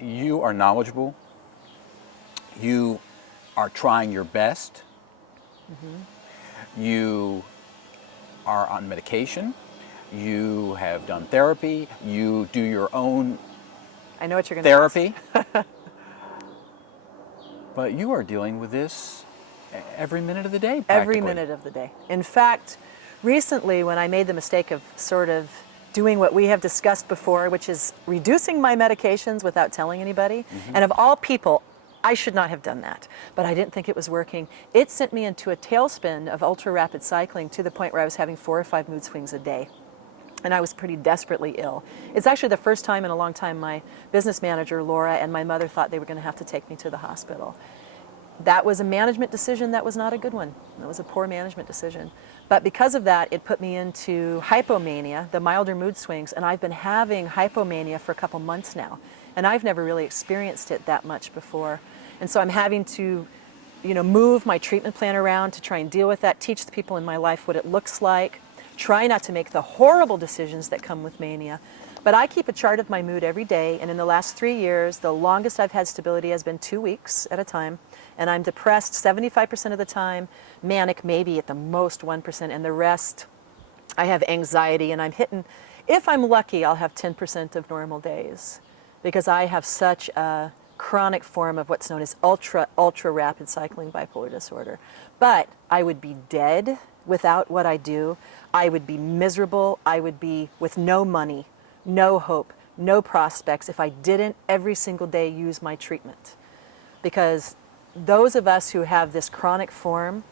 you are knowledgeable. You are trying your best. You are on medication. You have done therapy. You do your own I know what you're going therapy. But you are dealing with this every minute of the day, practically. Every minute of the day. In fact, recently when I made the mistake of sort of doing what we have discussed before, which is reducing my medications without telling anybody, and of all people, I should not have done that, but I didn't think it was working. It sent me into a tailspin of ultra rapid cycling to the point where I was having 4 or 5 mood swings a day. And I was pretty desperately ill. It's actually the first time in a long time my business manager, Laura, and my mother thought they were going to have to take me to the hospital. That was a management decision that was not a good one. That was a poor management decision. But because of that, it put me into hypomania, the milder mood swings, and I've been having hypomania for a couple months now. And I've never really experienced it that much before. And so I'm having to, move my treatment plan around to try and deal with that, teach the people in my life what it looks like, try not to make the horrible decisions that come with mania. But I keep a chart of my mood every day, and in the last 3 years, the longest I've had stability has been 2 weeks at a time, and I'm depressed 75% of the time, manic maybe at the most 1%, and the rest, I have anxiety, and I'm hitting, if I'm lucky, I'll have 10% of normal days, because I have such a chronic form of what's known as ultra rapid cycling bipolar disorder. But I would be dead without what I do. I would be miserable. I would be with no money, no hope, no prospects if I didn't every single day use my treatment. Because those of us who have this chronic form,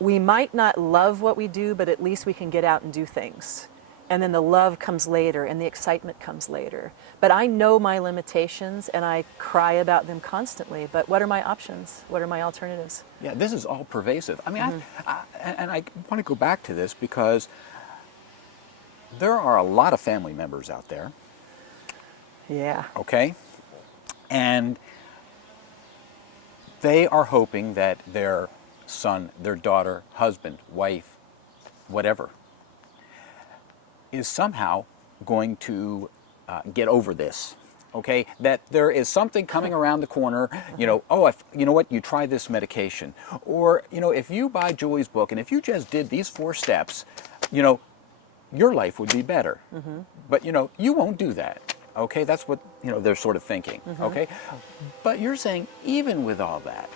we might not love what we do, but at least we can get out and do things. And then the love comes later and the excitement comes later. But I know my limitations and I cry about them constantly. But what are my options? What are my alternatives? Yeah, this is all pervasive. I mean, I want to go back to this because there are a lot of family members out there. Yeah. Okay? And they are hoping that their son, their daughter, husband, wife, whatever, is somehow going to get over this, okay? That there is something coming around the corner, you know what, you try this medication. Or, if you buy Julie's book and if you just did these 4 steps, your life would be better. But, you won't do that, okay? That's what, they're sort of thinking, okay? But you're saying even with all that,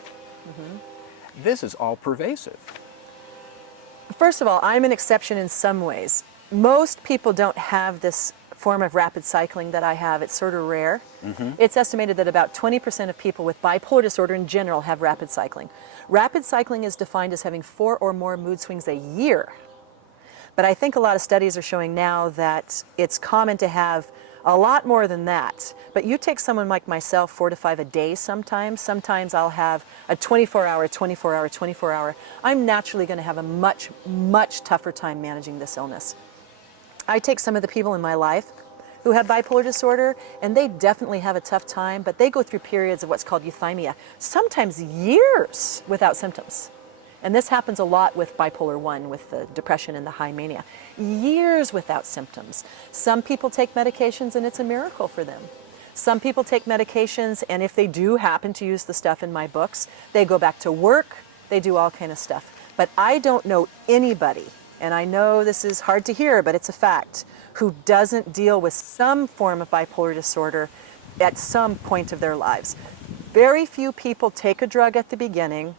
this is all pervasive. First of all, I'm an exception in some ways. Most people don't have this form of rapid cycling that I have. It's sort of rare. It's estimated that about 20% of people with bipolar disorder in general have rapid cycling. Rapid cycling is defined as having 4 or more mood swings a year. But I think a lot of studies are showing now that it's common to have a lot more than that. But you take someone like myself, 4 to 5 a day sometimes. Sometimes I'll have a 24-hour, 24-hour, 24-hour. I'm naturally going to have a much, much tougher time managing this illness. I take some of the people in my life who have bipolar disorder, and they definitely have a tough time, but they go through periods of what's called euthymia, sometimes years without symptoms. And this happens a lot with bipolar 1, with the depression and the high mania. Years without symptoms. Some people take medications and it's a miracle for them. Some people take medications and if they do happen to use the stuff in my books, they go back to work, they do all kind of stuff. But I don't know anybody, and I know this is hard to hear, but it's a fact, who doesn't deal with some form of bipolar disorder at some point of their lives. Very few people take a drug at the beginning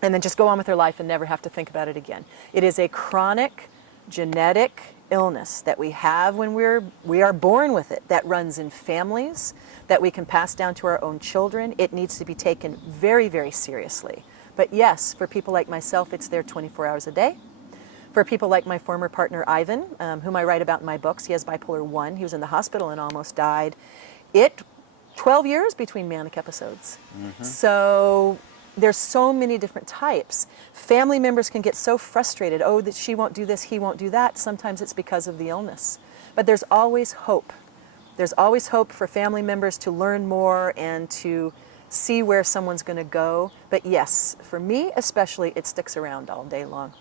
and then just go on with their life and never have to think about it again. It is a chronic genetic illness that we have when we are born with it, that runs in families, that we can pass down to our own children. It needs to be taken very, very seriously. But yes, for people like myself, it's there 24 hours a day. For people like my former partner, Ivan, whom I write about in my books, he has bipolar 1. He was in the hospital and almost died. 12 years between manic episodes. So there's so many different types. Family members can get so frustrated. Oh, that she won't do this, he won't do that. Sometimes it's because of the illness. But there's always hope. There's always hope for family members to learn more and to see where someone's going to go. But yes, for me especially, it sticks around all day long.